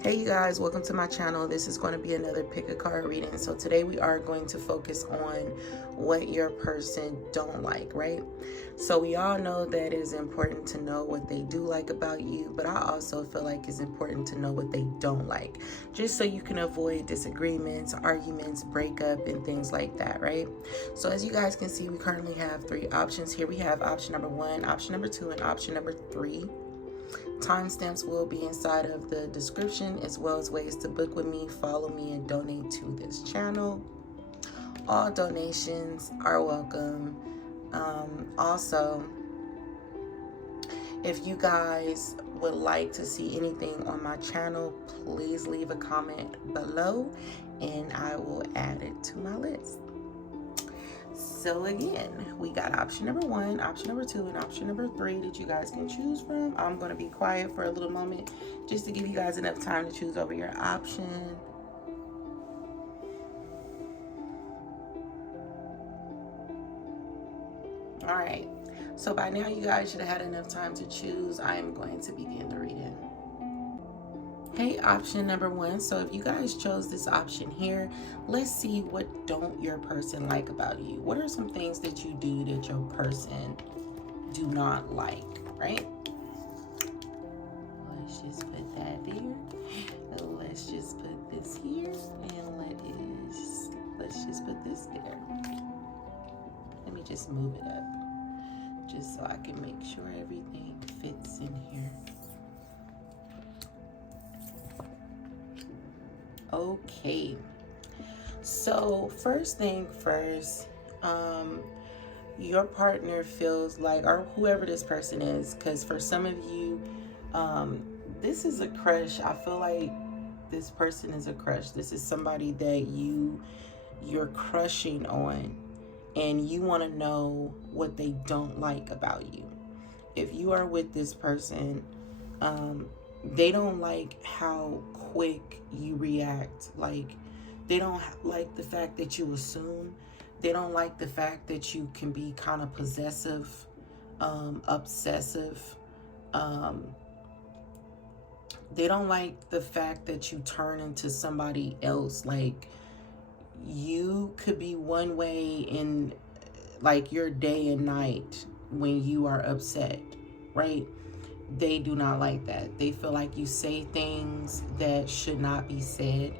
Hey you guys, welcome to my channel. This is going to be another pick a card reading. So today we are going to focus on what your person don't like, right? So we all know that it is important to know what they do like about you, but I also feel like it's important to know what they don't like, just so you can avoid disagreements, arguments, breakup, and things like that, right? So as you guys can see, we currently have three options here. We have option number 1, option number 2, and option number 3. Timestamps will be inside of the description, as well as ways to book with me, follow me, and donate to this channel. All donations are welcome. Also, if you guys would like to see anything on my channel, please leave a comment below and I will add it to my list. So again, we got option number 1, option number 2, and option number 3 that you guys can choose from. I'm going to be quiet for a little moment just to give you guys enough time to choose over your option. All right, so by now you guys should have had enough time to choose. I am going to begin the reading. Hey, option number 1. So if you guys chose this option here, let's see what don't your person like about you. What are some things that you do that your person do not like, right? Let's just put that there. Let's just put this here, and let's just put this there. Let me just move it up, just so I can make sure everything fits in here. Okay, so first thing first, your partner feels like, or whoever this person is, because for some of you, this is a crush. I feel like this person is a crush. This is somebody that you're crushing on, and you want to know what they don't like about you. If you are with this person, they don't like how quick you react. Like, they don't like the fact that you assume. They don't like the fact that you can be kind of possessive, obsessive. They don't like the fact that you turn into somebody else. Like, you could be one way in like your day and night when you are upset, right? They do not like that. They feel like you say things that should not be said.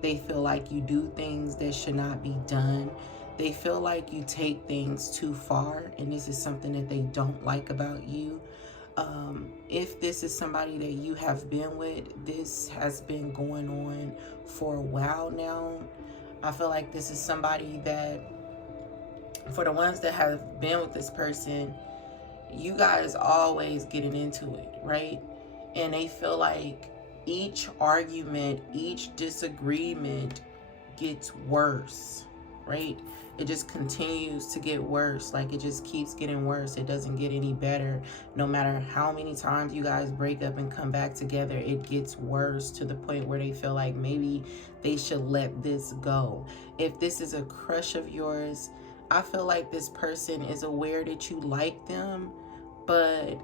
They feel like you do things that should not be done. They feel like you take things too far, and this is something that they don't like about you. If this is somebody that you have been with, this has been going on for a while now. I feel like this is somebody that, for the ones that have been with this person, you guys always getting into it, right? And they feel like each argument, each disagreement gets worse, right? It just continues to get worse. Like, it just keeps getting worse. It doesn't get any better. No matter how many times you guys break up and come back together, it gets worse to the point where they feel like maybe they should let this go. If this is a crush of yours, I feel like this person is aware that you like them, but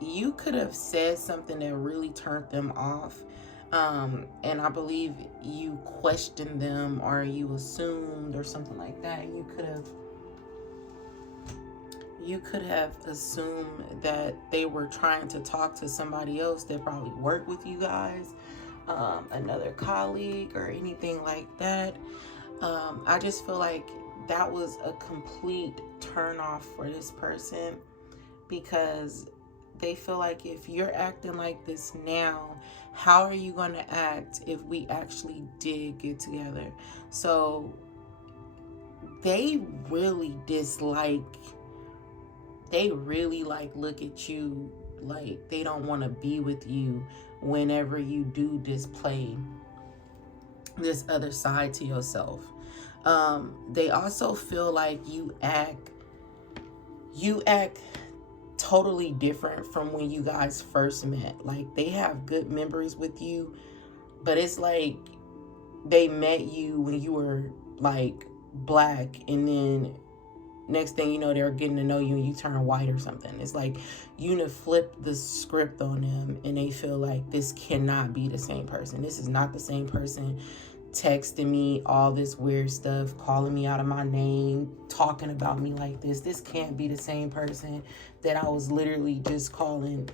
you could have said something that really turned them off. And I believe you questioned them, or you assumed, or something like that. You could have assumed that they were trying to talk to somebody else that probably worked with you guys, another colleague or anything like that. I just feel like that was a complete turn off for this person, because they feel like if you're acting like this now, how are you going to act if we actually did get together? So they really look at you like they don't want to be with you whenever you do display this other side to yourself. They also feel like you act totally different from when you guys first met. Like, they have good memories with you, but it's like they met you when you were like black, and then next thing you know, they're getting to know you and you turn white or something. It's like you to flip the script on them and they feel like this cannot be the same person. This is not the same person texting me all this weird stuff, calling me out of my name, talking about me like this. This can't be the same person that I was literally just calling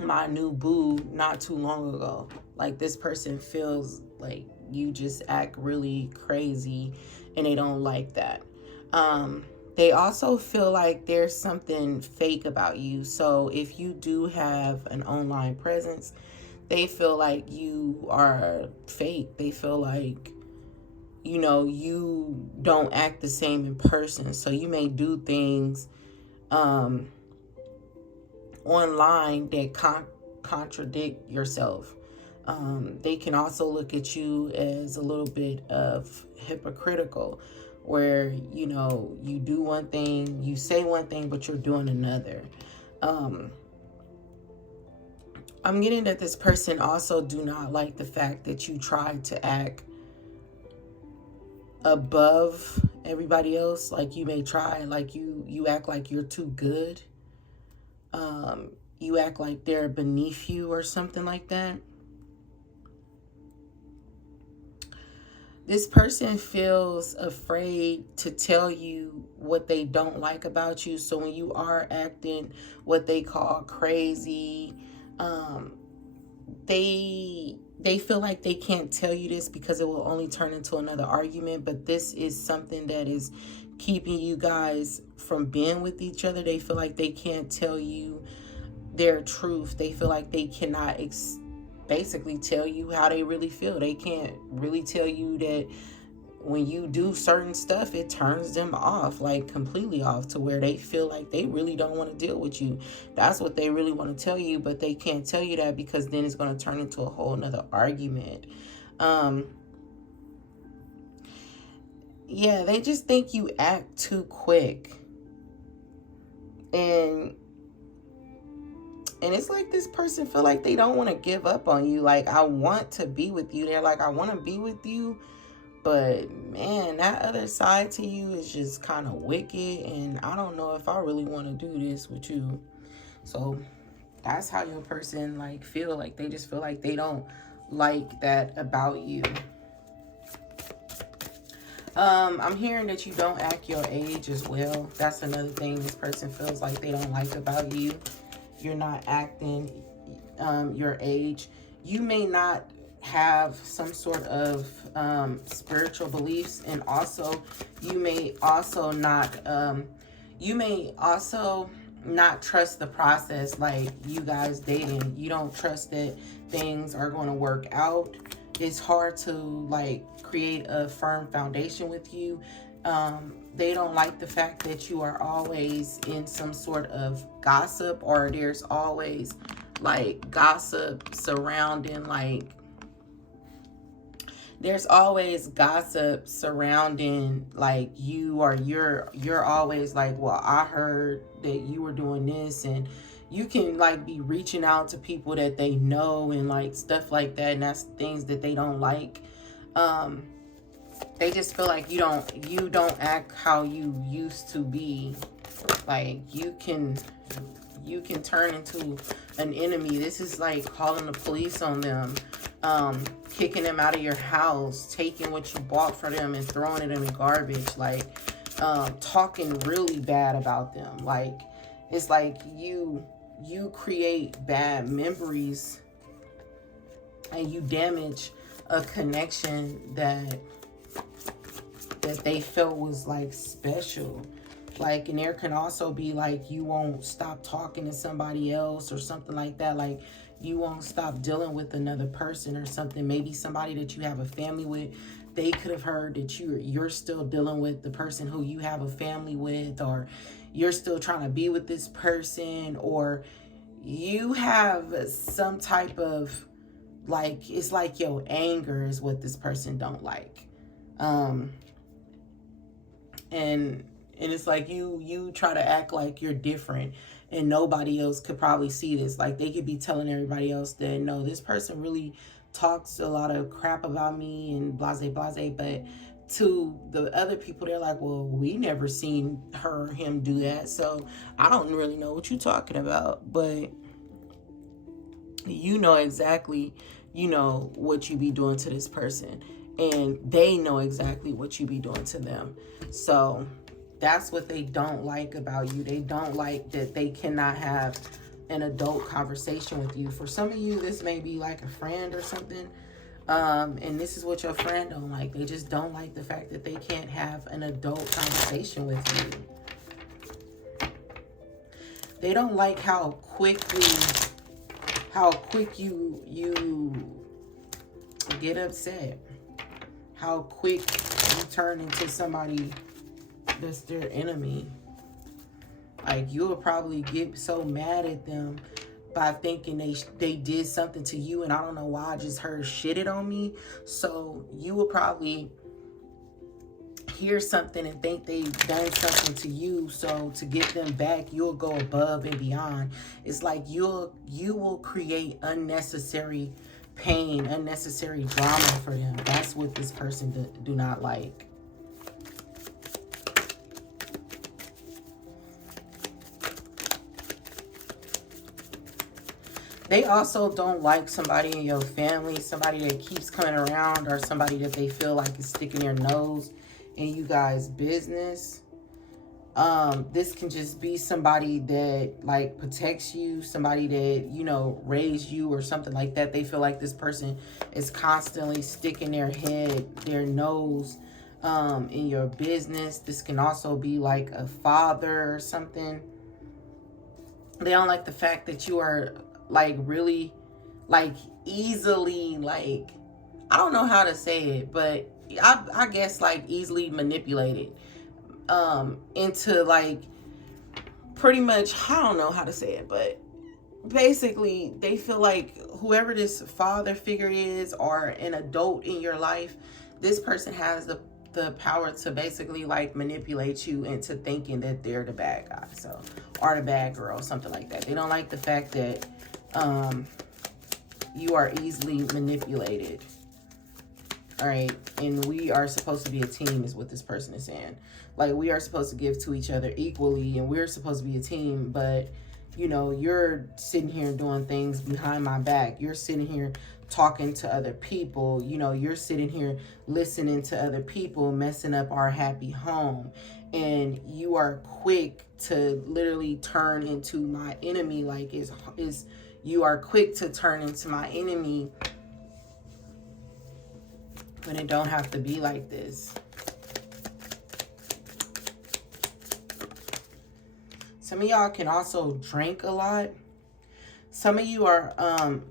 my new boo not too long ago. Like, this person feels like you just act really crazy and they don't like that. They also feel like there's something fake about you. So if you do have an online presence, they feel like you are fake. They feel like, you know, you don't act the same in person. So you may do things online that contradict yourself. They can also look at you as a little bit of hypocritical, where, you know, you do one thing, you say one thing, but you're doing another. I'm getting that this person also do not like the fact that you try to act above everybody else. Like, you may try, like, you act like you're too good. You act like they're beneath you or something like that. This person feels afraid to tell you what they don't like about you. So when you are acting what they call crazy, they feel like they can't tell you this because it will only turn into another argument. But this is something that is keeping you guys from being with each other. They feel like they can't tell you their truth. They feel like they cannot basically tell you how they really feel. They can't really tell you that when you do certain stuff, it turns them off, like completely off, to where they feel like they really don't want to deal with you. That's what they really want to tell you, but they can't tell you that because then it's going to turn into a whole nother argument. Yeah, they just think you act too quick. And it's like this person feel like they don't want to give up on you. Like, I want to be with you. They're like, I want to be with you. But, man, that other side to you is just kind of wicked. And I don't know if I really want to do this with you. So that's how your person, like, feel. Like, they just feel like they don't like that about you. I'm hearing that you don't act your age as well. That's another thing this person feels like they don't like about you. You're not acting your age. You may not have some sort of spiritual beliefs, and also you may also not trust the process. Like, you guys dating, you don't trust that things are going to work out. It's hard to, like, create a firm foundation with you. They don't like the fact that you are always in some sort of gossip, or there's always, like, gossip surrounding, like, there's always gossip surrounding, like, you, or you're always like, well, I heard that you were doing this, and you can, like, be reaching out to people that they know and, like, stuff like that, and that's things that they don't like. They just feel like you don't act how you used to be. Like, you can turn into an enemy. This is like calling the police on them, kicking them out of your house, taking what you bought for them and throwing it in the garbage, like, talking really bad about them. Like, it's like you create bad memories and you damage a connection that they felt was, like, special. Like, and there can also be, like, you won't stop talking to somebody else or something like that. Like, you won't stop dealing with another person or something. Maybe somebody that you have a family with, they could have heard that you're still dealing with the person who you have a family with, or you're still trying to be with this person, or you have some type of, like, it's like your anger is what this person don't like. And it's like you try to act like you're different, and nobody else could probably see this. Like, they could be telling everybody else that, no, this person really talks a lot of crap about me and blase blase, but to the other people, they're like, well, we never seen him do that, so I don't really know what you're talking about. But you know exactly, what you be doing to this person, and they know exactly what you be doing to them. So that's what they don't like about you. They don't like that they cannot have an adult conversation with you. For some of you, this may be like a friend or something. And this is what your friend don't like. They just don't like the fact that they can't have an adult conversation with you. They don't like how quick you get upset. How quick you turn into somebody that's their enemy. Like, you'll probably get so mad at them by thinking they did something to you, and I don't know why I just heard shitted on me. So you will probably hear something and think they've done something to you. So to get them back, you'll go above and beyond. It's like you will create unnecessary pain, unnecessary drama for them. That's what this person do not like. They also don't like somebody in your family, somebody that keeps coming around, or somebody that they feel like is sticking their nose in you guys' business. This can just be somebody that like protects you, somebody that, raised you or something like that. They feel like this person is constantly sticking their nose in your business. This can also be like a father or something. They don't like the fact that you are like really like easily, like, I don't know how to say it, but I guess like easily manipulated into like pretty much, I don't know how to say it, but basically they feel like whoever this father figure is or an adult in your life, this person has the power to basically like manipulate you into thinking that they're the bad guy, so, or the bad girl, something like that. They don't like the fact that you are easily manipulated. All right, and we are supposed to be a team is what this person is saying. Like, we are supposed to give to each other equally, and we're supposed to be a team, but you're sitting here doing things behind my back. You're sitting here talking to other people. You're sitting here listening to other people, messing up our happy home. And you are quick to literally turn into my enemy. Like, you are quick to turn into my enemy when it don't have to be like this. Some of y'all can also drink a lot. Some of you are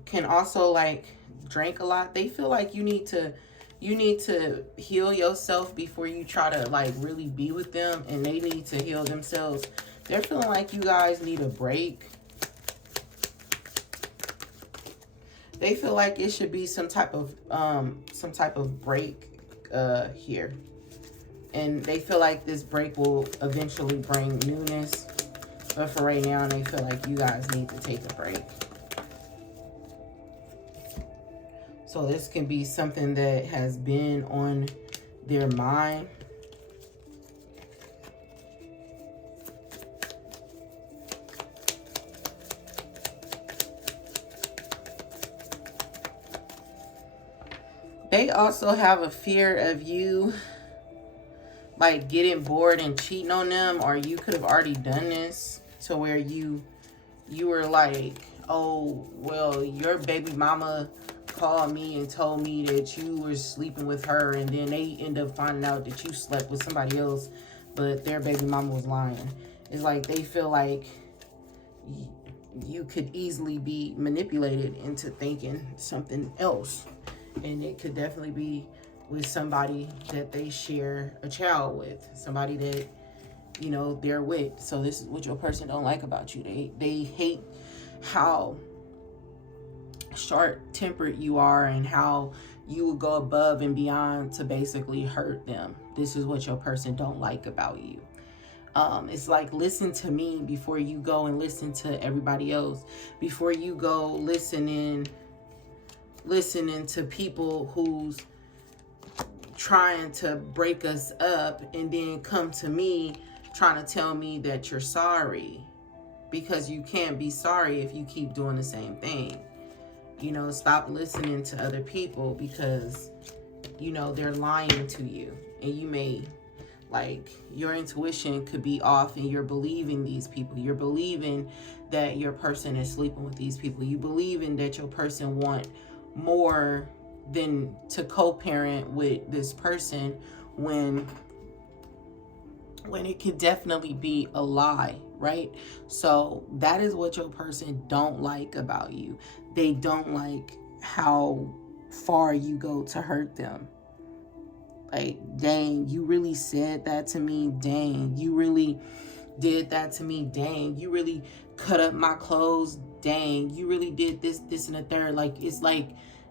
can also like drink a lot. They feel like you need to heal yourself before you try to like really be with them, and they need to heal themselves. They're feeling like you guys need a break. They feel like it should be some type of break here. And they feel like this break will eventually bring newness. But for right now, they feel like you guys need to take a break. So this can be something that has been on their mind. They also have a fear of you like getting bored and cheating on them, or you could have already done this to where you were like, oh, well, your baby mama called me and told me that you were sleeping with her, and then they end up finding out that you slept with somebody else, but their baby mama was lying. It's like they feel like you could easily be manipulated into thinking something else. And it could definitely be with somebody that they share a child with, somebody that they're with. So this is what your person don't like about you. They hate how short-tempered you are and how you will go above and beyond to basically hurt them. This is what your person don't like about you. It's like, listen to me before you go and listen to everybody else. Before you go listening to people who's trying to break us up and then come to me trying to tell me that you're sorry, because you can't be sorry if you keep doing the same thing. You know, stop listening to other people, because, you know, they're lying to you, and you may, like, your intuition could be off, and you're believing these people. You're believing that your person is sleeping with these people. You believing that your person want more than to co-parent with this person, when it could definitely be a lie, right? So that is what your person don't like about you. They don't like how far you go to hurt them. Like, dang, you really said that to me. Dang, you really did that to me. Dang, you really cut up my clothes. Dang, you really did this, and the third. Like, it's like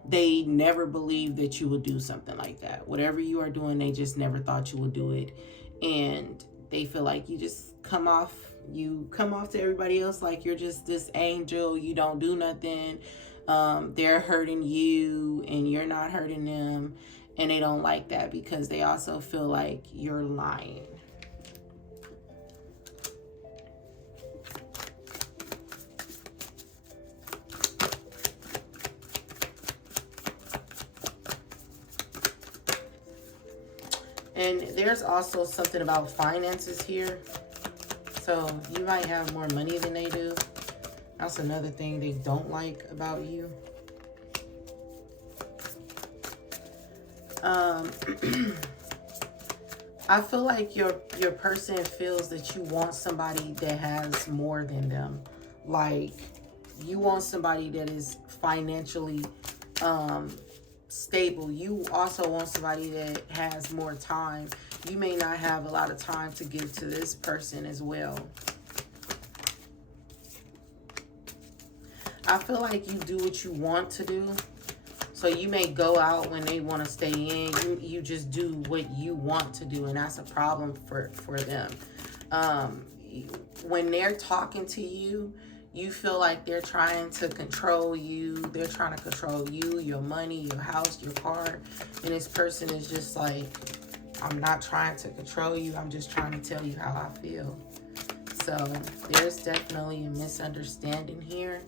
they never believed that you would do something like that. Whatever you are doing, they just never thought you would do it. And they feel like you just come off to everybody else like you're just this angel. You don't do nothing. They're hurting you and you're not hurting them. And they don't like that, because they also feel like you're lying. And there's also something about finances here. So you might have more money than they do. That's another thing they don't like about you. I feel like your person feels that you want somebody that has more than them. Like, you want somebody that is financially stable. You also want somebody that has more time. You may not have a lot of time to give to this person as well. I feel like you do what you want to do. So you may go out when they want to stay in. You just do what you want to do, and that's a problem for them. When they're talking to you, you feel like they're trying to control you. They're trying to control you, your money, your house, your car. And this person is just like, I'm not trying to control you. I'm just trying to tell you how I feel. So there's definitely a misunderstanding here.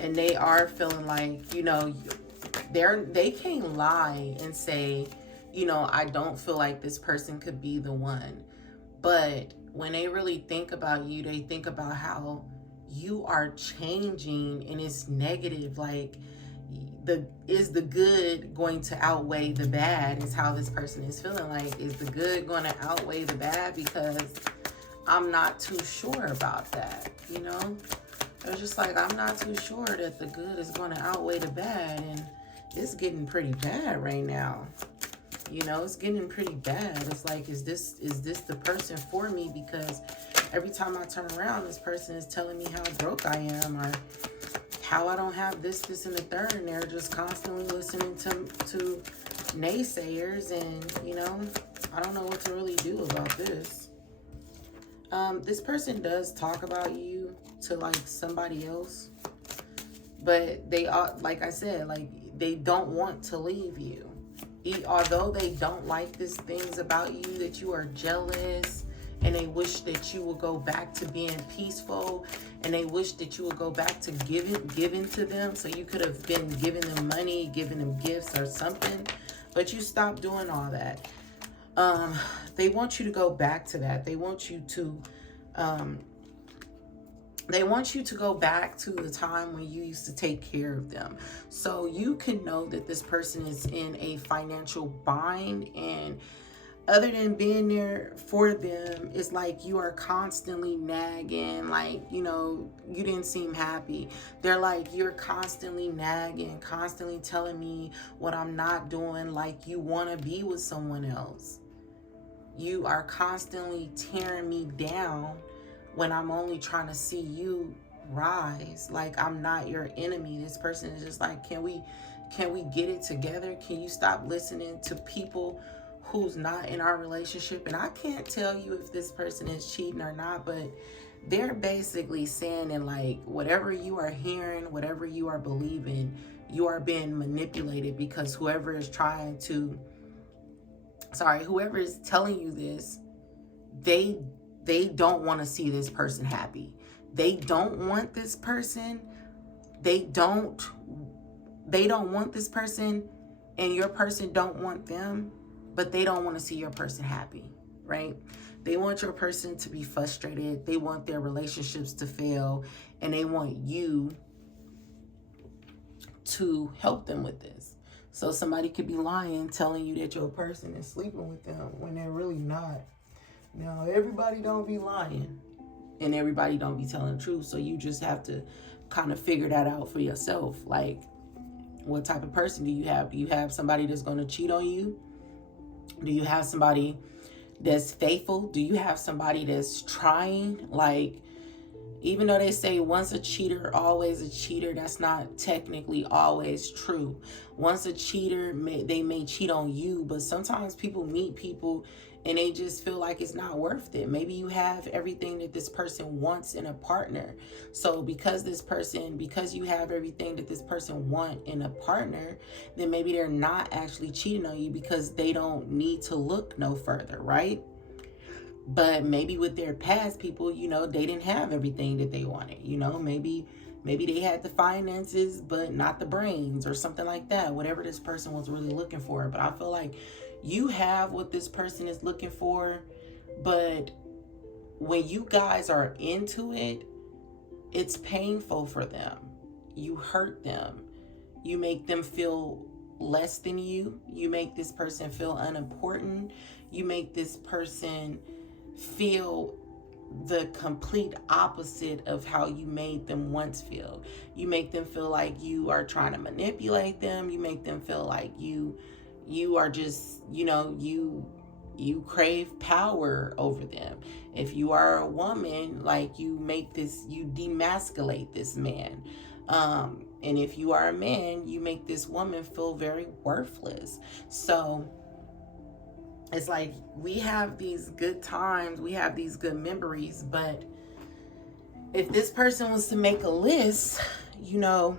And they are feeling like, you know, they can't lie and say, you know, I don't feel like this person could be the one. But when they really think about you, they think about how you are changing, and it's negative. Like, is the good going to outweigh the bad, is how this person is feeling. Like, is the good going to outweigh the bad? Because I'm not too sure about that, you know? It's just like, I'm not too sure that the good is going to outweigh the bad, and it's getting pretty bad right now. You know, it's getting pretty bad. It's like, is this the person for me? Because every time I turn around, this person is telling me how broke I am, or how I don't have this, and the third, and they're just constantly listening to naysayers, and, you know, I don't know what to really do about this. This person does talk about you to, like, somebody else, but they are, like I said, like, they don't want to leave you. Although they don't like these things about you, that you are jealous, and they wish that you would go back to being peaceful, and they wish that you would go back to giving to them, so you could have been giving them money, giving them gifts or something, but you stopped doing all that. They want you to go back to that. They want you to go back to the time when you used to take care of them. So you can know that this person is in a financial bind, and other than being there for them, it's like you are constantly nagging, like, you know, you didn't seem happy. They're like, you're constantly nagging, constantly telling me what I'm not doing, like you want to be with someone else. You are constantly tearing me down when I'm only trying to see you rise. Like, I'm not your enemy. This person is just like, can we get it together? Can you stop listening to people who's not in our relationship? And I can't tell you if this person is cheating or not, but they're basically saying, and like, whatever you are hearing, whatever you are believing, you are being manipulated, because whoever is telling you this, they don't want to see this person happy. They don't want this person. They don't want this person, and your person don't want them, but they don't want to see your person happy, right? They want your person to be frustrated. They want their relationships to fail, and they want you to help them with this. So somebody could be lying, telling you that your person is sleeping with them when they're really not. Now, everybody don't be lying, and everybody don't be telling the truth. So you just have to kind of figure that out for yourself. Like, what type of person do you have? Do you have somebody that's going to cheat on you? Do you have somebody that's faithful? Do you have somebody that's trying? Like, even though they say once a cheater, always a cheater, that's not technically always true. Once a cheater, they may cheat on you, but sometimes people meet people and they just feel like it's not worth it. Maybe you have everything that this person wants in a partner. So because you have everything that this person wants in a partner, then maybe they're not actually cheating on you because they don't need to look no further, right? But maybe with their past people, they didn't have everything that they wanted. Maybe they had the finances, but not the brains or something like that. Whatever this person was really looking for. But I feel like you have what this person is looking for. But when you guys are into it, it's painful for them. You hurt them. You make them feel less than you. You make this person feel unimportant. You make this person feel the complete opposite of how you made them once feel. You make them feel like you are trying to manipulate them. You make them feel like you are just, you crave power over them. If you are a woman, like, you demasculate this man. And if you are a man, you make this woman feel very worthless. So it's like, we have these good times, we have these good memories, but if this person was to make a list, the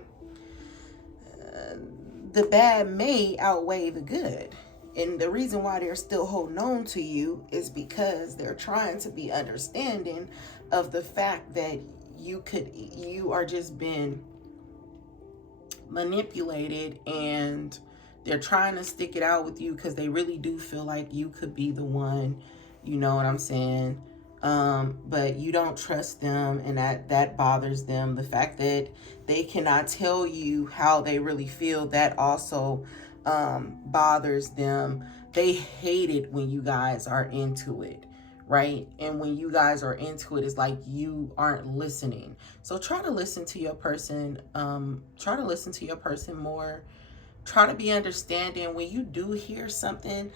bad may outweigh the good. And the reason why they're still holding on to you is because they're trying to be understanding of the fact that you are just being manipulated, and they're trying to stick it out with you because they really do feel like you could be the one. You know what I'm saying? But you don't trust them, and that bothers them. The fact that they cannot tell you how they really feel, that also bothers them. They hate it when you guys are into it, right? And when you guys are into it, it's like you aren't listening. So try to listen to your person. Try to listen to your person more. Try to be understanding when you do hear something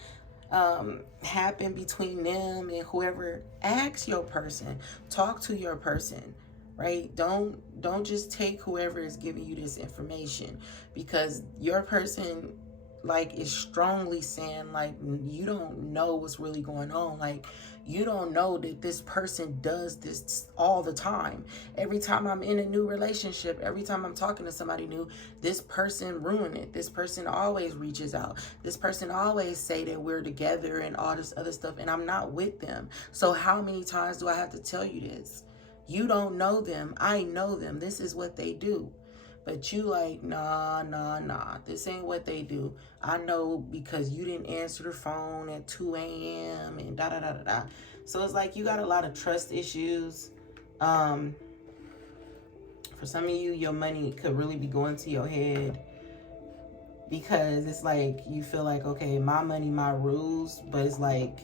happen between them and whoever. Ask your person. Talk to your person, right? Don't just take whoever is giving you this information, because your person, like, is strongly saying, like, you don't know what's really going on. Like, you don't know that this person does this all the time. Every time I'm in a new relationship, every time I'm talking to somebody new, this person ruined it. This person always reaches out. This person always say that we're together and all this other stuff, and I'm not with them. So how many times do I have to tell you this? You don't know them. I know them. This is what they do. But you like, nah, this ain't what they do. I know because you didn't answer the phone at 2 a.m. and da-da-da-da-da. So it's like you got a lot of trust issues. For some of you, your money could really be going to your head, because it's like you feel like, okay, my money, my rules. But it's like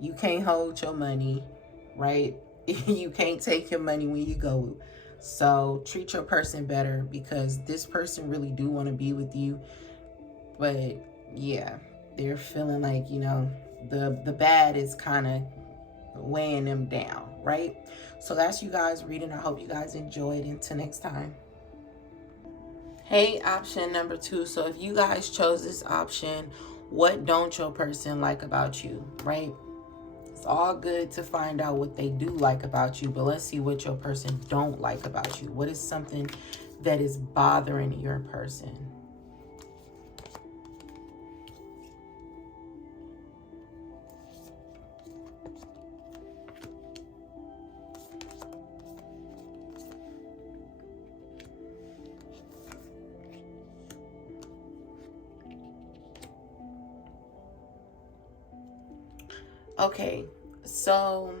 you can't hold your money, right? You can't take your money when you go. So treat your person better, because this person really do want to be with you. But yeah, they're feeling like, the bad is kind of weighing them down, right? So that's you guys reading. I hope you guys enjoyed. Until next time. Hey, option number 2. So if you guys chose this option, what don't your person like about you, right? It's all good to find out what they do like about you, but let's see what your person don't like about you. What is something that is bothering your person? Okay, so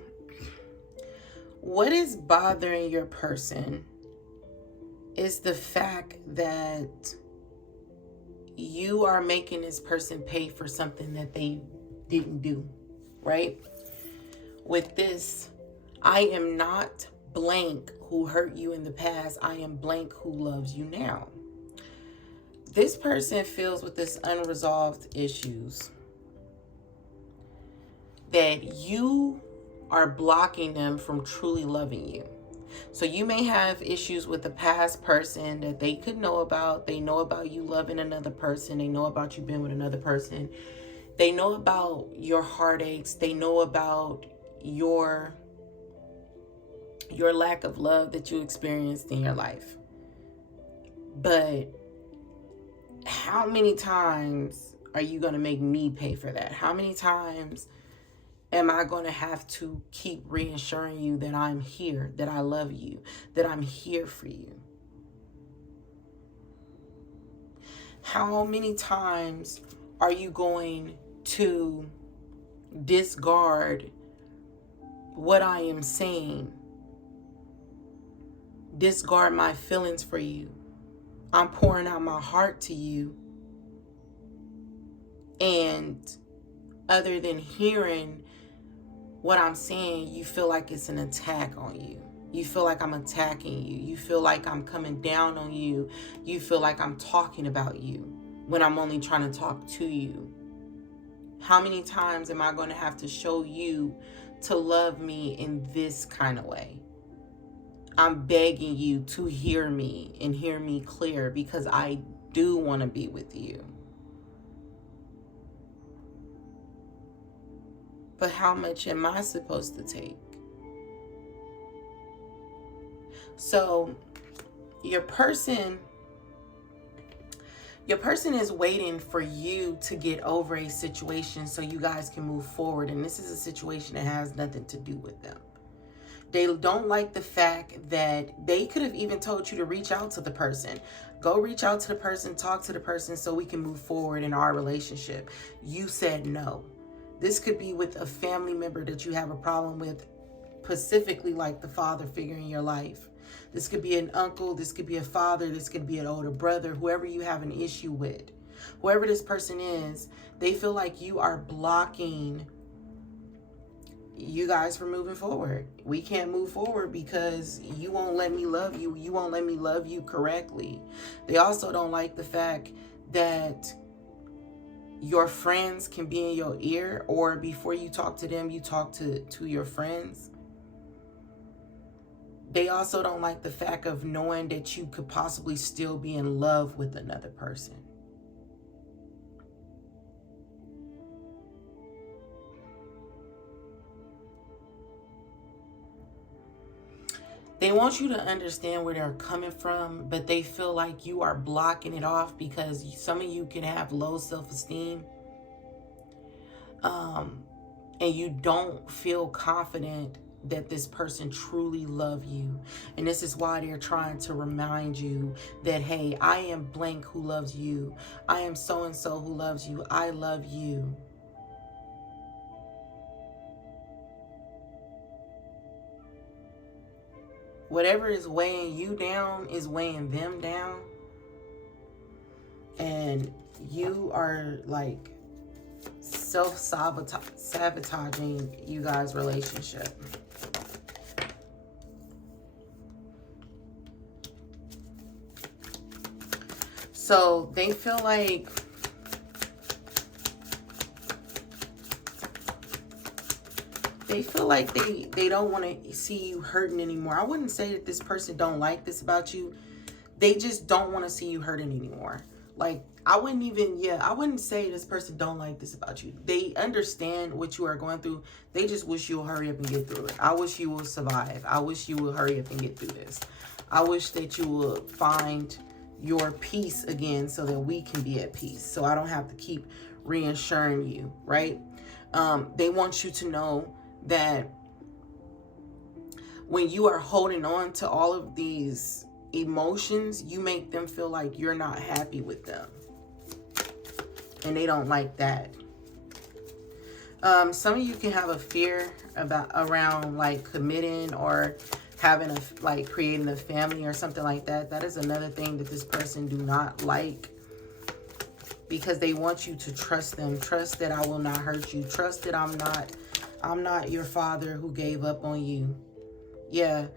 what is bothering your person is the fact that you are making this person pay for something that they didn't do, right? With this, I am not blank who hurt you in the past. I am blank who loves you now. This person feels with this unresolved issues that you are blocking them from truly loving you. So you may have issues with the past person that they could know about. They know about you loving another person. They know about you being with another person. They know about your heartaches. They know about your lack of love that you experienced in your life. But how many times are you going to make me pay for that? How many times am I going to have to keep reassuring you that I'm here, that I love you, that I'm here for you? How many times are you going to discard what I am saying? Discard my feelings for you. I'm pouring out my heart to you. And other than hearing what I'm saying, you feel like it's an attack on you. You feel like I'm attacking you. You feel like I'm coming down on you. You feel like I'm talking about you when I'm only trying to talk to you. How many times am I going to have to show you to love me in this kind of way? I'm begging you to hear me and hear me clear, because I do want to be with you. But how much am I supposed to take? So your person is waiting for you to get over a situation so you guys can move forward. And this is a situation that has nothing to do with them. They don't like the fact that they could have even told you to reach out to the person. Go reach out to the person, talk to the person so we can move forward in our relationship. You said no. This could be with a family member that you have a problem with, specifically like the father figure in your life. This could be an uncle, this could be a father, this could be an older brother, whoever you have an issue with. Whoever this person is, they feel like you are blocking you guys from moving forward. We can't move forward because you won't let me love you. You won't let me love you correctly. They also don't like the fact that your friends can be in your ear, or before you talk to them, you talk to your friends. They also don't like the fact of knowing that you could possibly still be in love with another person. They want you to understand where they're coming from, but they feel like you are blocking it off because some of you can have low self-esteem. And you don't feel confident that this person truly loves you. And this is why they're trying to remind you that, hey, I am blank who loves you. I am so-and-so who loves you. I love you. Whatever is weighing you down is weighing them down. And you are like self-sabotaging you guys' relationship. So they feel like they don't want to see you hurting anymore. I wouldn't say that this person don't like this about you. They just don't want to see you hurting anymore. Like, I wouldn't say this person don't like this about you. They understand what you are going through. They just wish you will hurry up and get through it. I wish you will survive. I wish you will hurry up and get through this. I wish that you will find your peace again so that we can be at peace. So I don't have to keep reassuring you, right? They want you to know that when you are holding on to all of these emotions, you make them feel like you're not happy with them. And they don't like that. Some of you can have a fear around like committing or having creating a family or something like that. That is another thing that this person do not like, because they want you to trust them. Trust that I will not hurt you. Trust that I'm not your father who gave up on you. Yeah.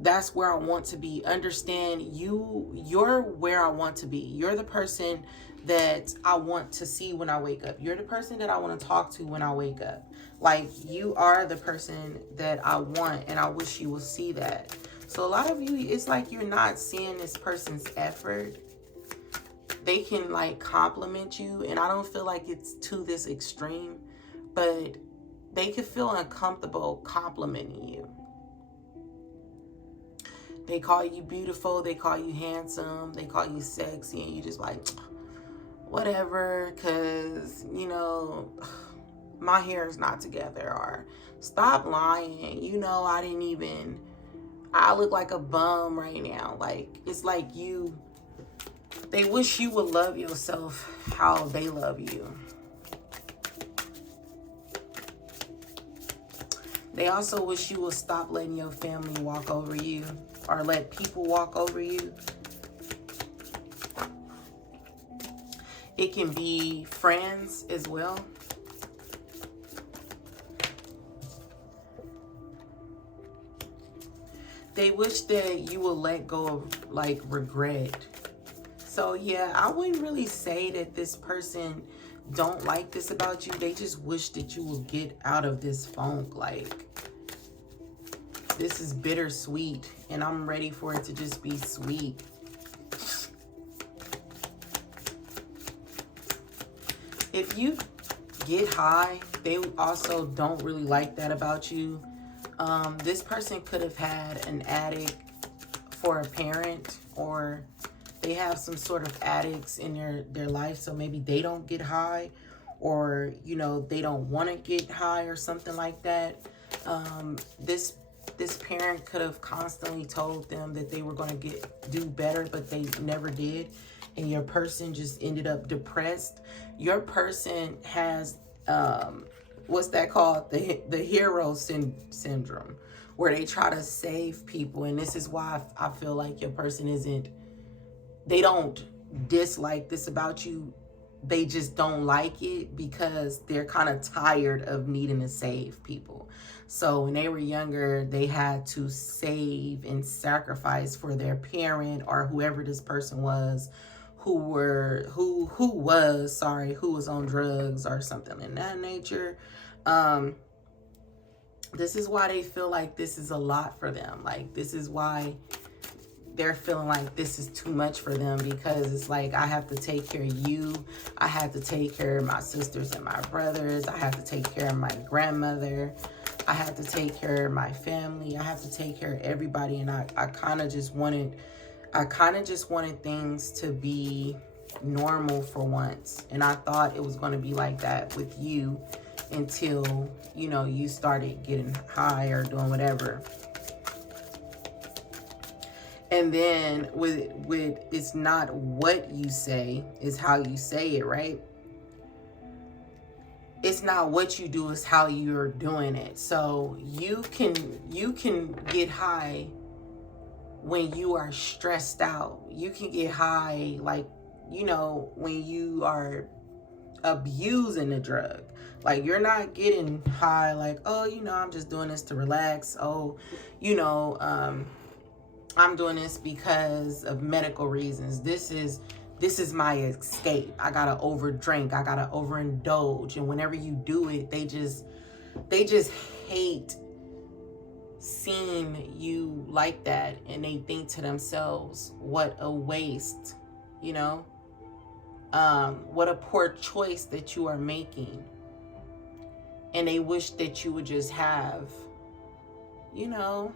That's where I want to be. Understand, you're where I want to be. You're the person that I want to see when I wake up. You're the person that I want to talk to when I wake up. Like, you are the person that I want, and I wish you will see that. So a lot of you, it's like you're not seeing this person's effort. They can like compliment you, and I don't feel like it's to this extreme, but they could feel uncomfortable complimenting you. They call you beautiful, they call you handsome, they call you sexy, and you just like, whatever, because, you know, my hair is not together, or stop lying, you know, I look like a bum right now. Like, it's like they wish you would love yourself how they love you. They also wish you would stop letting your family walk over you, or let people walk over you. It can be friends as well. They wish that you will let go of like regret. So yeah, I wouldn't really say that this person don't like this about you. They just wish that you will get out of this funk. Like, this is bittersweet, and I'm ready for it to just be sweet. If you get high, they also don't really like that about you. This person could have had an addict for a parent, or they have some sort of addicts in their life, so maybe they don't get high, or, you know, they don't want to get high or something like that. This parent could have constantly told them that they were going to do better, but they never did, and your person just ended up depressed. Your person has what's that called? The hero syndrome, where they try to save people. And this is why I feel like your person they don't dislike this about you. They just don't like it because they're kind of tired of needing to save people. So when they were younger, they had to save and sacrifice for their parent or whoever this person was, who was on drugs or something in that nature. This is why they feel like this is a lot for them. Like, this is why they're feeling like this is too much for them, because it's like, I have to take care of you. I have to take care of my sisters and my brothers. I have to take care of my grandmother. I have to take care of my family. I have to take care of everybody. And I kind of just wanted things to be normal for once. And I thought it was going to be like that with you until, you know, you started getting high or doing whatever. And then with it's not what you say, it's how you say it, right? It's not what you do, it's how you're doing it. So you can get high when you are stressed out. You can get high, like, you know, when you are abusing the drug. Like, you're not getting high like, oh, you know, I'm just doing this to relax. Oh, you know, I'm doing this because of medical reasons. This is my escape. I gotta overdrink. I gotta overindulge. And whenever you do it, they just hate seeing you like that. And they think to themselves, what a waste, you know? What a poor choice that you are making. And they wish that you would just have, you know,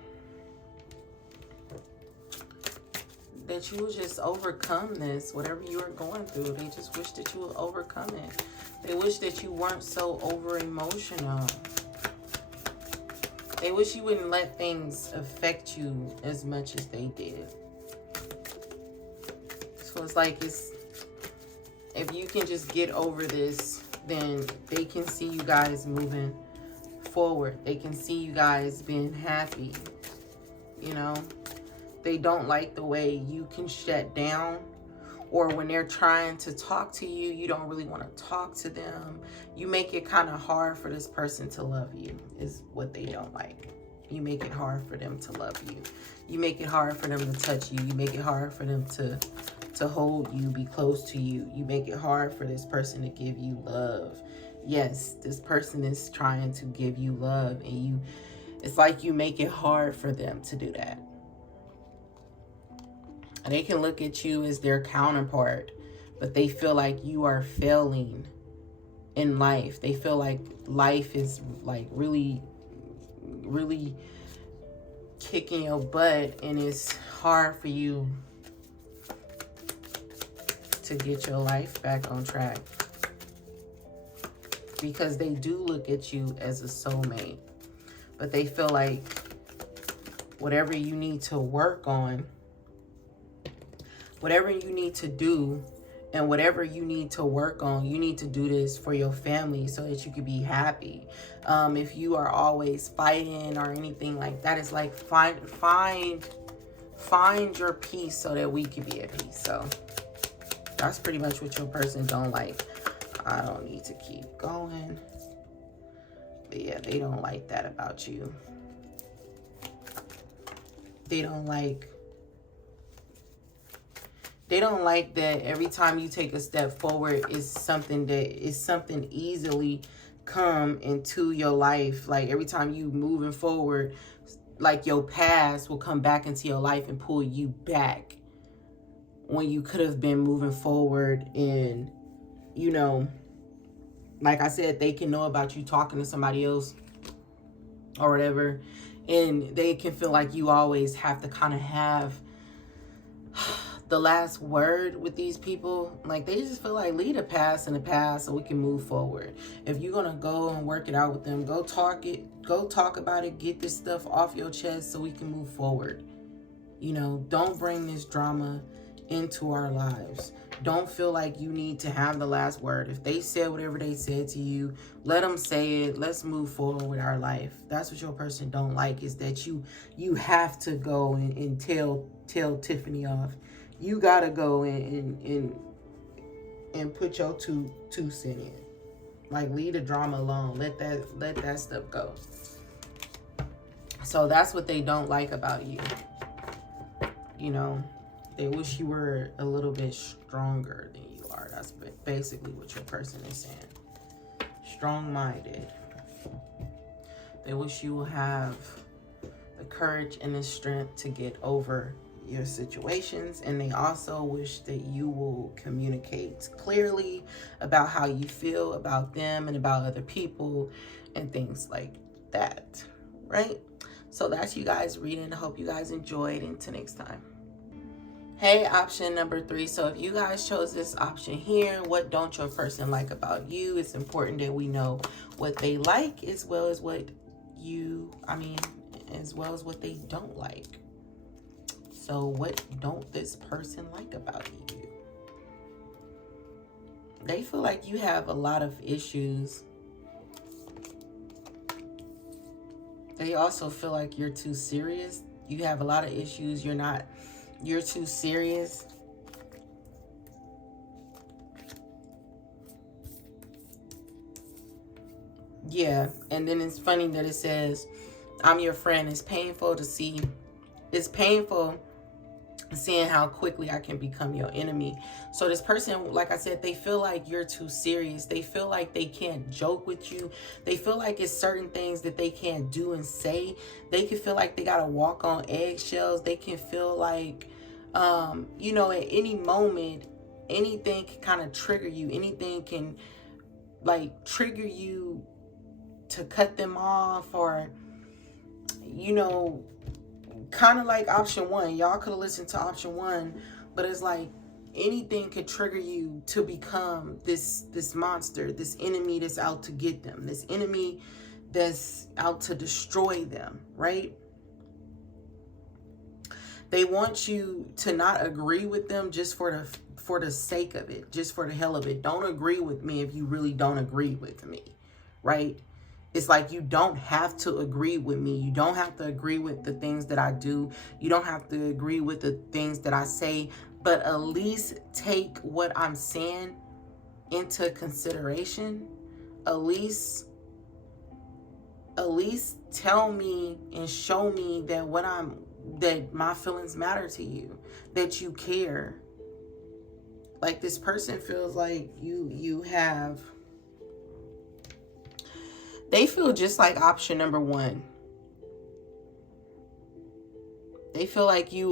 that you would just overcome this, whatever you are going through. They just wish that you would overcome it. They wish that you weren't so over emotional. They wish you wouldn't let things affect you as much as they did. So it's like, if you can just get over this, then they can see you guys moving forward. They can see you guys being happy. You know, they don't like the way you can shut down, or when they're trying to talk to you, you don't really want to talk to them. You make it kind of hard for this person to love you, is what they don't like. You make it hard for them to love you. You make it hard for them to touch you. You make it hard for them to hold you, be close to you. You make it hard for this person to give you love. Yes, this person is trying to give you love, and it's like you make it hard for them to do that. And they can look at you as their counterpart, but they feel like you are failing in life. They feel like life is like really, really kicking your butt, and it's hard for you to get your life back on track, because they do look at you as a soulmate, but they feel like whatever you need to work on, whatever you need to do, and whatever you need to work on, you need to do this for your family so that you can be happy. If you are always fighting or anything like that, it's like find your peace so that we can be at peace. So that's pretty much what your person don't like. I don't need to keep going. But yeah, they don't like that about you. They don't like that every time you take a step forward, it's something easily come into your life. Like every time you moving forward, like your past will come back into your life and pull you back when you could have been moving forward. And, you know, like I said, they can know about you talking to somebody else or whatever, and they can feel like you always have to kind of have the last word with these people. Like they just feel like, leave the past in the past so we can move forward. If you're gonna go and work it out with them, go talk about it, get this stuff off your chest so we can move forward. You know, don't bring this drama into our lives. Don't feel like you need to have the last word. If they said whatever they said to you, let them say it. Let's move forward with our life. That's what your person don't like, is that you have to go and tell Tiffany off. You gotta go and put your two cents in. Like, leave the drama alone. Let that stuff go. So that's what they don't like about you. You know, they wish you were a little bit stronger than you are. That's basically what your person is saying. Strong-minded. They wish you will have the courage and the strength to get over your situations, and they also wish that you will communicate clearly about how you feel about them and about other people and things like that, right? So that's you guys reading. I hope you guys enjoyed. Until next time. Hey, option number 3. So if you guys chose this option here, what don't your person like about you? It's important that we know what they like as well as what they don't like. So what don't this person like about you? They feel like you have a lot of issues. They also feel like you're too serious. You have a lot of issues. You're too serious. Yeah, and then it's funny that it says, I'm your friend. It's painful seeing how quickly I can become your enemy. So this person, like I said, they feel like you're too serious. They feel like they can't joke with you. They feel like it's certain things that they can't do and say. They can feel like they gotta walk on eggshells. They can feel like, at any moment, anything can kind of trigger you. Anything can like trigger you to cut them off, or, you know, kind of like option one. Y'all could have listened to option one, but it's like anything could trigger you to become this monster, this enemy that's out to get them, this enemy that's out to destroy them, right? They want you to not agree with them just for the sake of it, just for the hell of it. Don't agree with me if you really don't agree with me, right? It's like you don't have to agree with me. You don't have to agree with the things that I do. You don't have to agree with the things that I say, but at least take what I'm saying into consideration. At least tell me and show me that that my feelings matter to you, that you care. Like this person feels like they feel just like option number one. They feel like they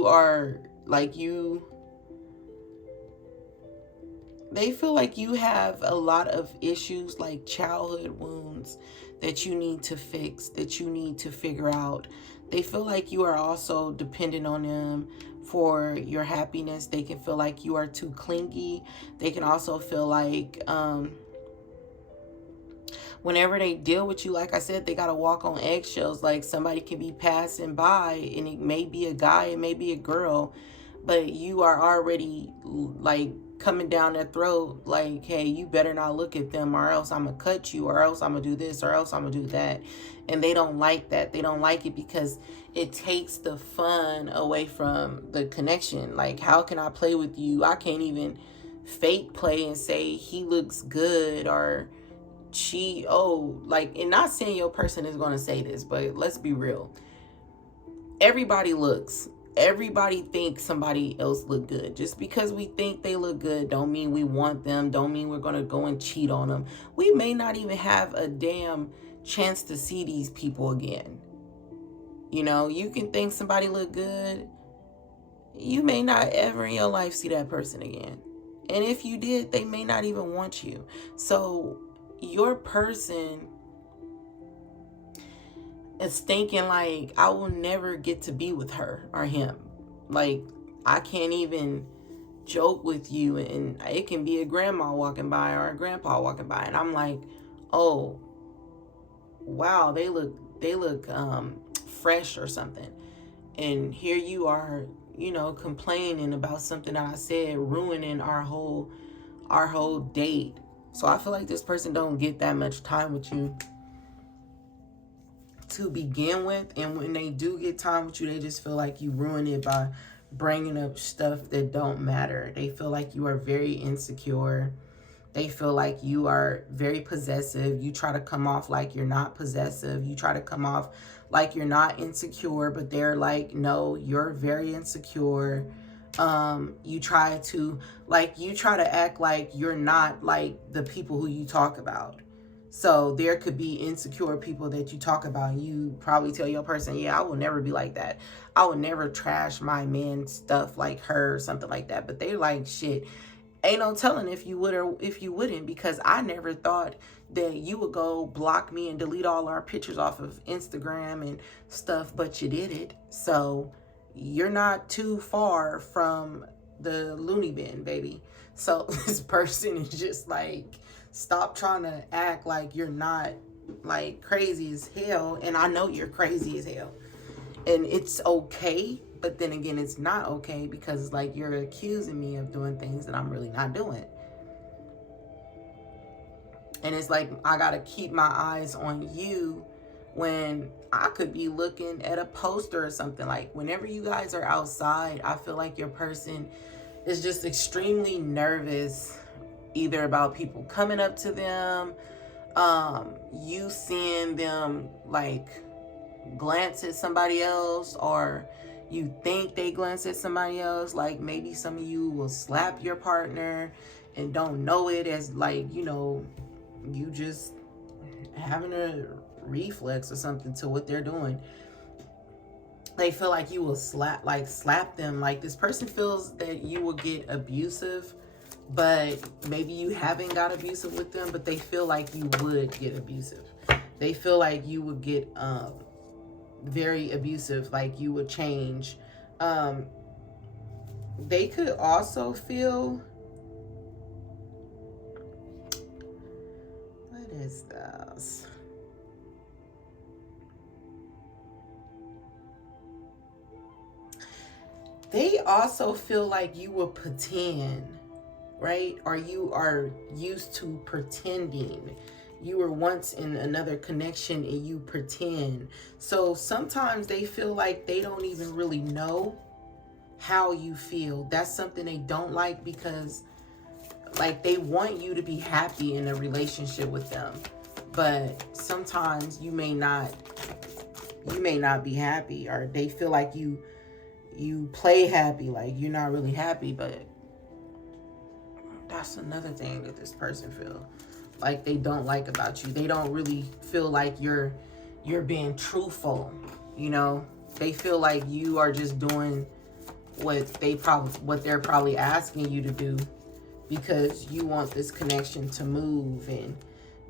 feel like you have a lot of issues, like childhood wounds that you need to fix, that you need to figure out. They feel like you are also dependent on them for your happiness. They can feel like you are too clingy. They can also feel like whenever they deal with you, like I said, they got to walk on eggshells. Like somebody can be passing by, and it may be a guy, it may be a girl, but you are already like coming down their throat like, hey, you better not look at them, or else I'm gonna cut you, or else I'm gonna do this, or else I'm gonna do that. And they don't like that. They don't like it because it takes the fun away from the connection. Like, how can I play with you? I can't even fake play and say he looks good, or and not saying your person is going to say this, but let's be real. Everybody thinks somebody else look good. Just because we think they look good don't mean we want them, don't mean we're going to go and cheat on them. We may not even have a damn chance to see these people again. You know, you can think somebody look good. You may not ever in your life see that person again. And if you did, they may not even want you. So your person is thinking like, I will never get to be with her or him. Like, I can't even joke with you, and it can be a grandma walking by or a grandpa walking by, and I'm like, oh wow, they look fresh or something. And here you are, you know, complaining about something that I said, ruining our whole date. So I feel like this person don't get that much time with you to begin with. And when they do get time with you, they just feel like you ruin it by bringing up stuff that don't matter. They feel like you are very insecure. They feel like you are very possessive. You try to come off like you're not possessive. You try to come off like you're not insecure, but they're like, no, you're very insecure. You try to act like you're not like the people who you talk about. So there could be insecure people that you talk about. You probably tell your person, yeah, I will never be like that. I would never trash my man's stuff like her or something like that. But they're like, shit, ain't no telling if you would or if you wouldn't, because I never thought that you would go block me and delete all our pictures off of Instagram and stuff, but you did it. So you're not too far from the loony bin, baby. So this person is just like, stop trying to act like you're not like crazy as hell. And I know you're crazy as hell. And it's okay. But then again, it's not okay, because it's like you're accusing me of doing things that I'm really not doing. And it's like I got to keep my eyes on you when I could be looking at a poster or something. Like whenever you guys are outside, I feel like your person is just extremely nervous, either about people coming up to them, you seeing them like glance at somebody else, or you think they glance at somebody else. Like maybe some of you will slap your partner and don't know it, as like, you know, you just having a reflex or something to what they're doing. They feel like you will slap them. Like this person feels that you will get abusive but maybe you haven't got abusive with them, but they feel like you would get abusive. They feel like you would get very abusive, like you would change. They could also feel, what is this? They also feel like you will pretend, right? Or you are used to pretending. You were once in another connection and you pretend. So sometimes they feel like they don't even really know how you feel. That's something they don't like, because like they want you to be happy in a relationship with them, but sometimes you may not be happy, or they feel like you play happy, like you're not really happy. But that's another thing that this person feel like they don't like about you. They don't really feel like you're being truthful, you know. They feel like you are just doing what they're probably asking you to do, because you want this connection to move, and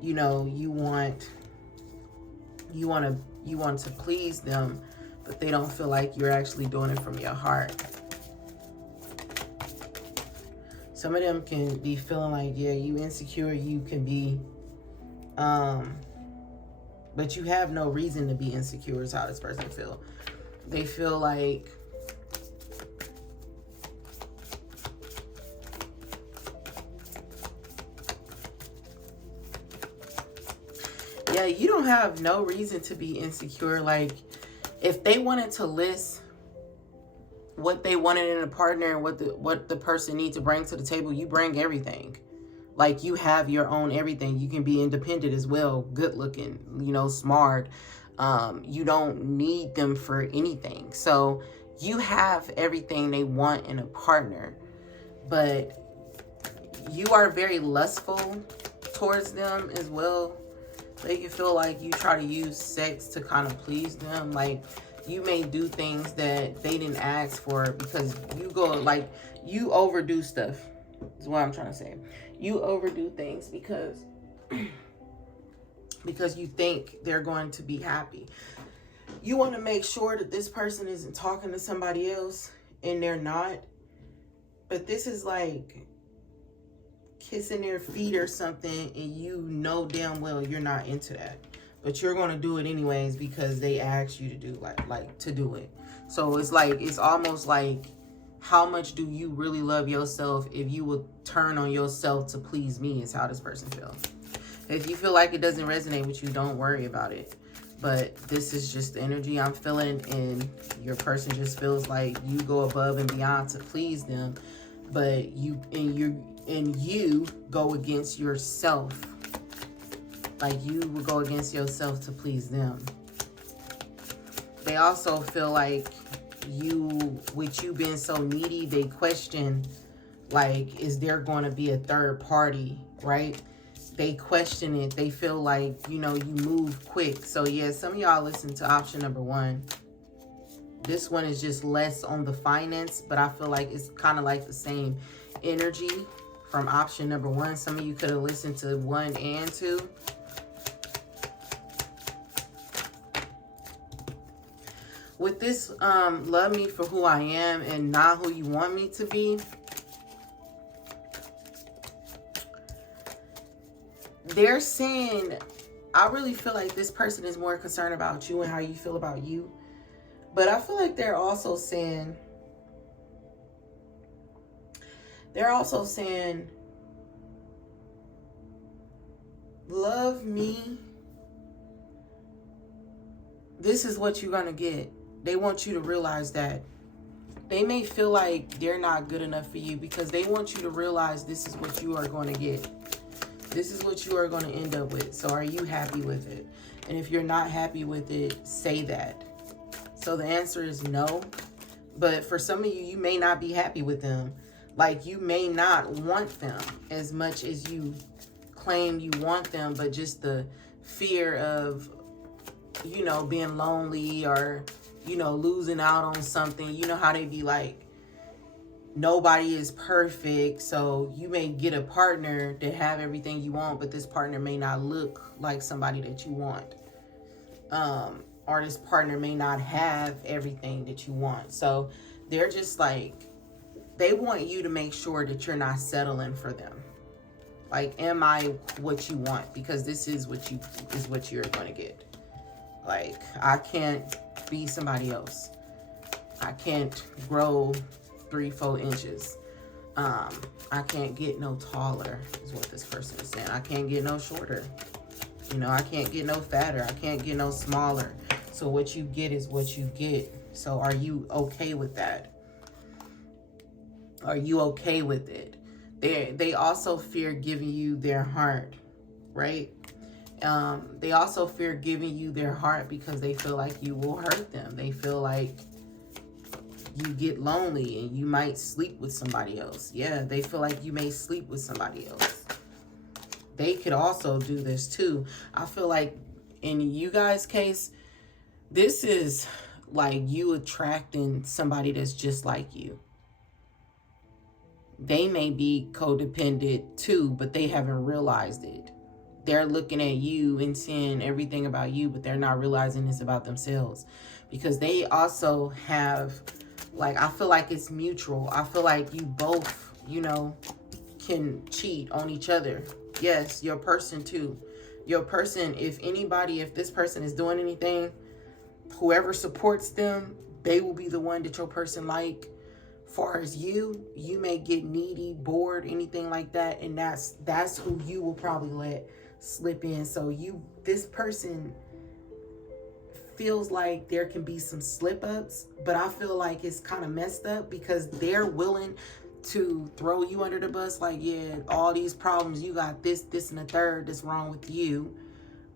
you know, you want to please them, but they don't feel like you're actually doing it from your heart. Some of them can be feeling like, yeah, you insecure, you can be, but you have no reason to be insecure, is how this person feel. They feel like yeah, you don't have no reason to be insecure. Like, if they wanted to list what they wanted in a partner and what the person needs to bring to the table, you bring everything. Like, you have your own everything. You can be independent as well, good looking, you know, smart. You don't need them for anything. So you have everything they want in a partner, but you are very lustful towards them as well. They can feel like you try to use sex to kind of please them. Like, you may do things that they didn't ask for, because you go, like, you overdo stuff, is what I'm trying to say. You overdo things because you think they're going to be happy. You want to make sure that this person isn't talking to somebody else, and they're not. But this is like kissing their feet or something, and you know damn well you're not into that, but you're going to do it anyways because they asked you to do like to do it. So it's like, it's almost like, how much do you really love yourself if you would turn on yourself to please me, is how this person feels. If you feel like it doesn't resonate with you, don't worry about it. But this is just the energy I'm feeling, and your person just feels like you go above and beyond to please them, but you go against yourself. Like, you will go against yourself to please them. They also feel like with you being so needy, they question, like, is there going to be a third party, right? They question it. They feel like, you know, you move quick. So yeah, some of y'all listen to option number 1. This one is just less on the finance, but I feel like it's kind of like the same energy from option number 1. Some of you could have listened to 1 and 2. With this, love me for who I am and not who you want me to be. They're saying, I really feel like this person is more concerned about you and how you feel about you. But I feel like they're also saying, love me. This is what you're going to get. They want you to realize that. They may feel like they're not good enough for you, because they want you to realize this is what you are going to get. This is what you are going to end up with. So are you happy with it? And if you're not happy with it, say that. So the answer is no. But for some of you, you may not be happy with them. Like, you may not want them as much as you claim you want them, but just the fear of, you know, being lonely, or, you know, losing out on something. You know how they be like, nobody is perfect. So you may get a partner to have everything you want, but this partner may not look like somebody that you want. Or this partner may not have everything that you want. So they're just like, they want you to make sure that you're not settling for them. Like, am I what you want? Because this is what you're going to get. Like, I can't be somebody else. I can't grow 3-4 inches. I can't get no taller, is what this person is saying. I can't get no shorter. You know, I can't get no fatter. I can't get no smaller. So what you get is what you get. So are you okay with that? Are you okay with it? They also fear giving you their heart, right? They also fear giving you their heart because they feel like you will hurt them. They feel like you get lonely and you might sleep with somebody else. Yeah, they feel like you may sleep with somebody else. They could also do this too. I feel like in you guys' case, this is like you attracting somebody that's just like you. They may be codependent too, but they haven't realized it. They're looking at you and seeing everything about you, but they're not realizing it's about themselves. Because they also have, like, I feel like it's mutual. I feel like you both, you know, can cheat on each other. Yes, your person too. Your person, if this person is doing anything, whoever supports them, they will be the one that your person like. Far as you may get needy, bored, anything like that, and that's who you will probably let slip in. So this person feels like there can be some slip ups, but I feel like it's kind of messed up because they're willing to throw you under the bus. Like, yeah, all these problems, you got this, and the third that's wrong with you,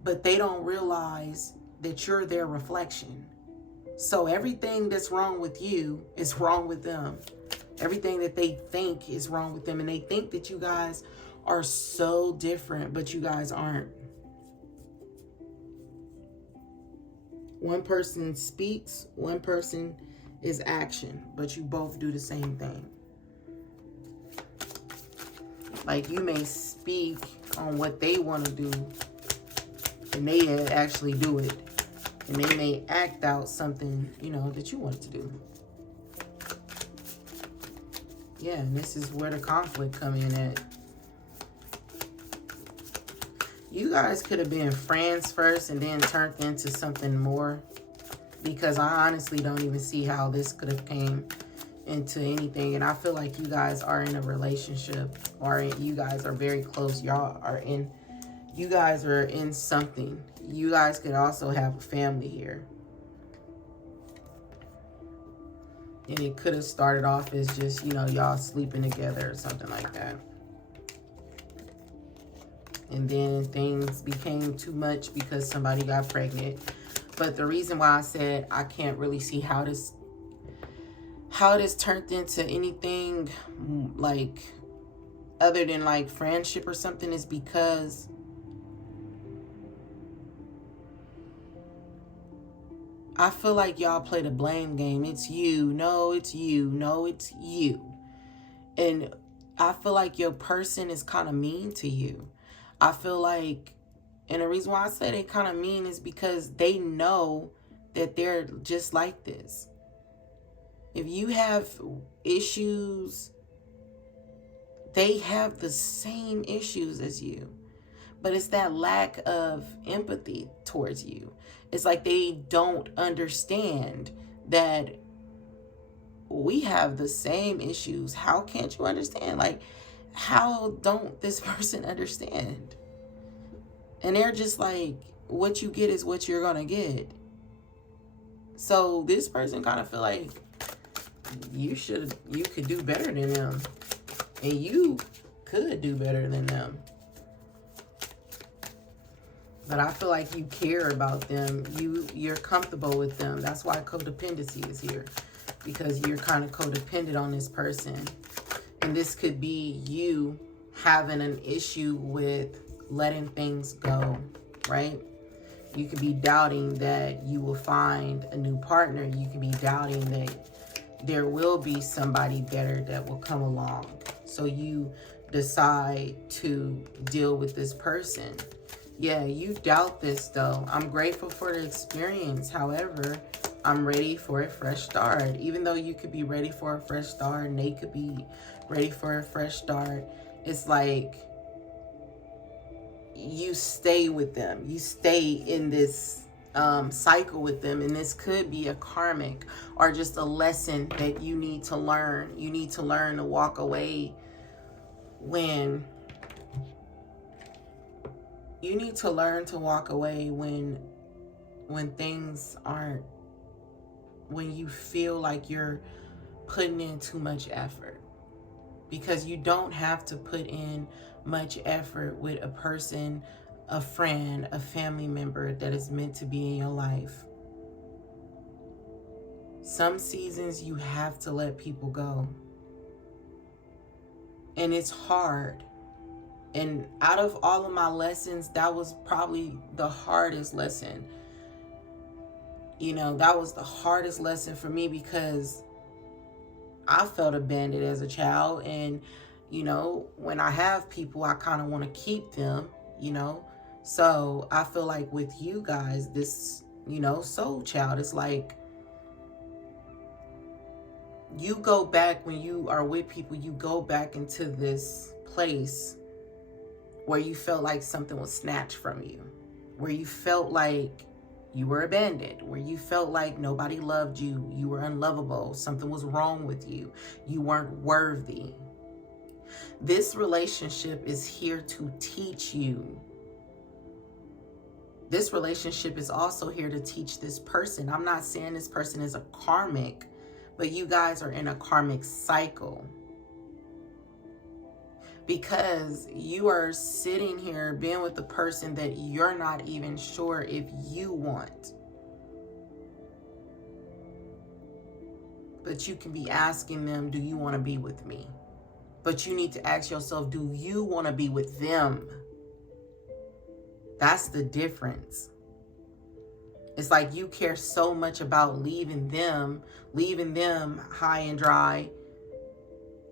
but they don't realize that you're their reflection. So everything that's wrong with you is wrong with them. Everything that they think is wrong with them. And they think that you guys are so different, but you guys aren't. One person speaks, one person is action, but you both do the same thing. Like, you may speak on what they want to do, and they actually do it. And they may act out something, you know, that you want to do. Yeah, and this is where the conflict come in at. You guys could have been friends first and then turned into something more. Because I honestly don't even see how this could have came into anything. And I feel like you guys are in a relationship, or you guys are very close. You guys are in something. You guys could also have a family here. And it could have started off as just, you know, y'all sleeping together or something like that. And then things became too much because somebody got pregnant. But the reason why I said I can't really see how this turned into anything like other than like friendship or something is because I feel like y'all play the blame game. It's you. No, it's you. No, it's you. And I feel like your person is kind of mean to you. I feel like, and the reason why I say they kind of mean is because they know that they're just like this. If you have issues, they have the same issues as you. But it's that lack of empathy towards you. It's like they don't understand that we have the same issues. How can't you understand? Like, how don't this person understand? And they're just like, what you get is what you're going to get. So this person kind of feel like you could do better than them. And you could do better than them. But I feel like you care about them. You're comfortable with them. That's why codependency is here. Because you're kind of codependent on this person. And this could be you having an issue with letting things go, right? You could be doubting that you will find a new partner. You could be doubting that there will be somebody better that will come along. So you decide to deal with this person. Yeah, you doubt this though. I'm grateful for the experience. However, I'm ready for a fresh start. Even though you could be ready for a fresh start and they could be ready for a fresh start, it's like you stay with them. You stay in this cycle with them, and this could be a karmic or just a lesson that you need to learn. You need to learn to walk away when when things aren't, when you feel like you're putting in too much effort, because you don't have to put in much effort with a person, a friend, a family member that is meant to be in your life. Some seasons you have to let people go. And it's hard. And out of all of my lessons, that was probably the hardest lesson. You know, that was the hardest lesson for me, because I felt abandoned as a child. And, you know, when I have people, I kind of want to keep them, you know. So I feel like with you guys, this, you know, soul child, it's like you go back when you are with people, you go back into this place where you felt like something was snatched from you, where you felt like you were abandoned, where you felt like nobody loved you, you were unlovable, something was wrong with you, you weren't worthy. This relationship is here to teach you. This relationship is also here to teach this person. I'm not saying this person is a karmic, but you guys are in a karmic cycle. Because you are sitting here being with the person that you're not even sure if you want. But you can be asking them, do you want to be with me? But you need to ask yourself, do you want to be with them? That's the difference. It's like you care so much about leaving them high and dry,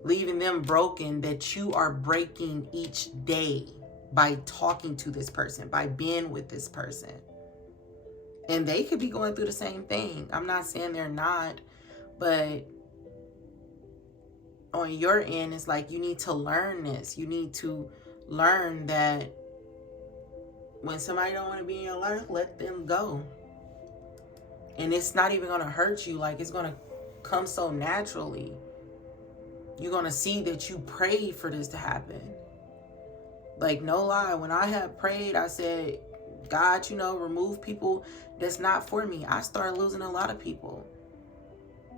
leaving them broken, that you are breaking each day by talking to this person, by being with this person. And they could be going through the same thing. I'm not saying they're not, but on your end, it's like you need to learn this. You need to learn that when somebody don't want to be in your life, let them go. And it's not even going to hurt you. Like, it's going to come so naturally. You're going to see that you prayed for this to happen. Like, no lie, when I had prayed, I said, God, you know, remove people that's not for me. I started losing a lot of people.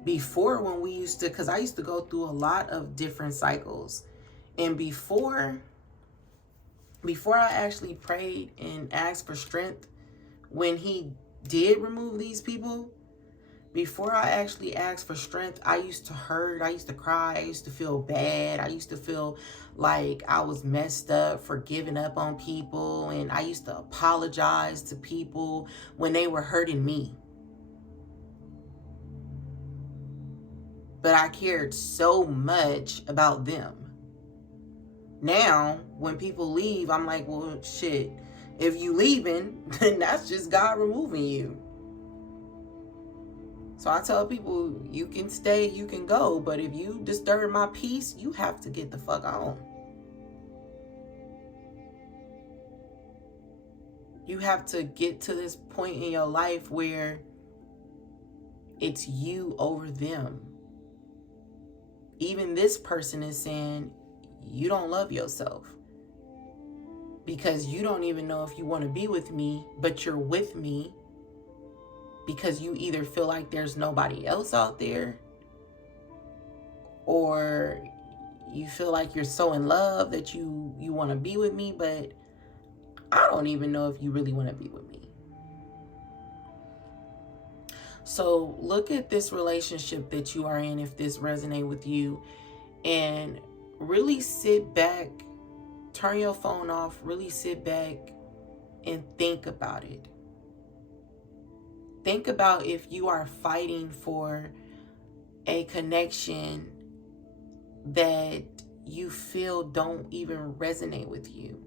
Before, when we used to, because I used to go through a lot of different cycles. And before I actually prayed and asked for strength, when he did remove these people, before I actually asked for strength, I used to hurt, I used to cry, I used to feel bad, I used to feel like I was messed up for giving up on people, and I used to apologize to people when they were hurting me. But I cared so much about them. Now, when people leave, I'm like, well, shit, if you leaving, then that's just God removing you. So I tell people, you can stay, you can go, but if you disturb my peace, you have to get the fuck on. You have to get to this point in your life where it's you over them. Even this person is saying, you don't love yourself. Because you don't even know if you want to be with me, but you're with me because you either feel like there's nobody else out there, or you feel like you're so in love that you want to be with me, but I don't even know if you really want to be with me. So look at this relationship that you are in, if this resonates with you, and really sit back, turn your phone off, really sit back and think about it. Think about if you are fighting for a connection that you feel don't even resonate with you?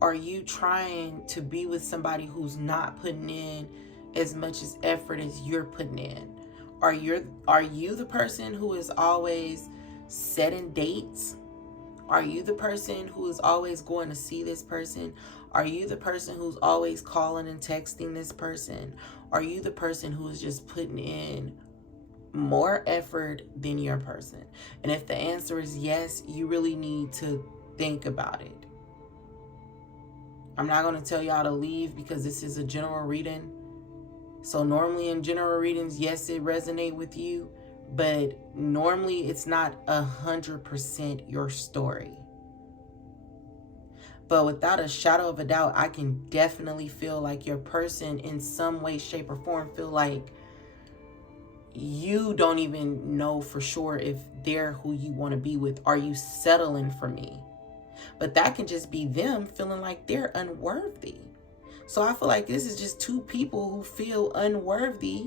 Are you trying to be with somebody who's not putting in as much as effort as you're putting in? Are you the person who is always setting dates? Are you the person who is always going to see this person? Are you the person who's always calling and texting this person? Are you the person who is just putting in more effort than your person? And if the answer is yes, you really need to think about it. I'm not going to tell y'all to leave because this is a general reading. So normally in general readings, yes, it resonates with you, but normally it's not 100% your story. But without a shadow of a doubt, I can definitely feel like your person in some way, shape, or form feel like you don't even know for sure if they're who you want to be with. Are you settling for me? But that can just be them feeling like they're unworthy. So I feel like this is just two people who feel unworthy.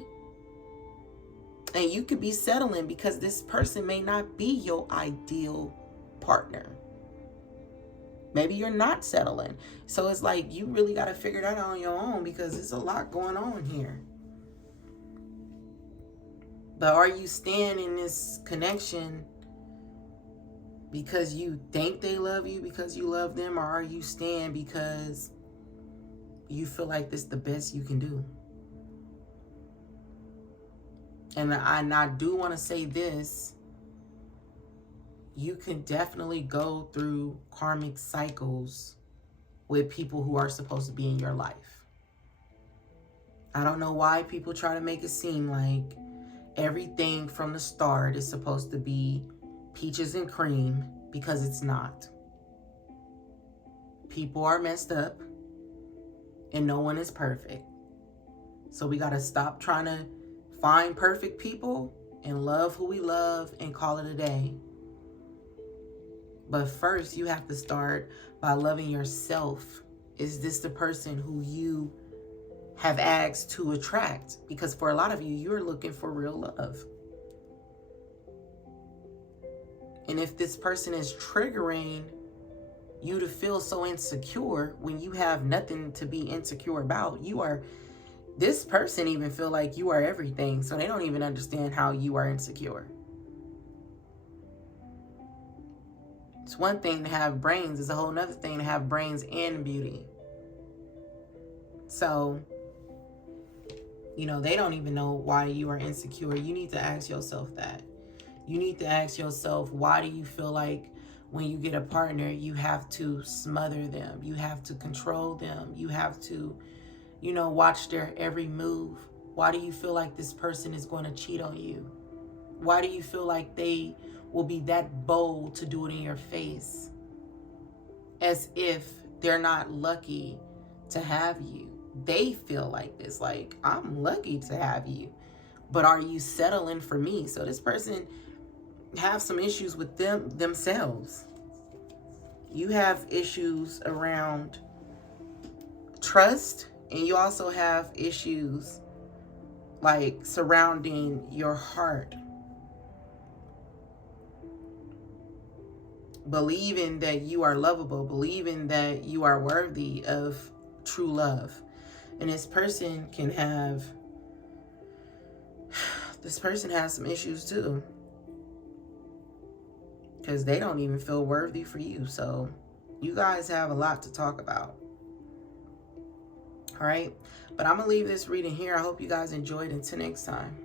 And you could be settling because this person may not be your ideal partner. Maybe you're not settling. So it's like you really got to figure that out on your own because there's a lot going on here. But are you staying in this connection because you think they love you, because you love them? Or are you staying because you feel like this is the best you can do? And I do want to say this. You can definitely go through karmic cycles with people who are supposed to be in your life. I don't know why people try to make it seem like everything from the start is supposed to be peaches and cream, because it's not. People are messed up and no one is perfect. So we got to stop trying to find perfect people and love who we love and call it a day. But first, you have to start by loving yourself. Is this the person who you have asked to attract? Because for a lot of you, you're looking for real love. And if this person is triggering you to feel so insecure when you have nothing to be insecure about, this person even feel like you are everything. So they don't even understand how you are insecure. It's one thing to have brains. It's a whole nother thing to have brains and beauty. So, they don't even know why you are insecure. You need to ask yourself that. You need to ask yourself, why do you feel like when you get a partner, you have to smother them? You have to control them. You have to, watch their every move. Why do you feel like this person is going to cheat on you? Why do you feel like they will be that bold to do it in your face? As if they're not lucky to have you. They feel like this, like, I'm lucky to have you. But are you settling for me? So this person have some issues with themselves. You have issues around trust, and you also have issues like surrounding your heart. Believing that you are lovable, believing that you are worthy of true love. And this person has some issues too. Because they don't even feel worthy for you. So you guys have a lot to talk about. All right. But I'm going to leave this reading here. I hope you guys enjoyed. Until next time.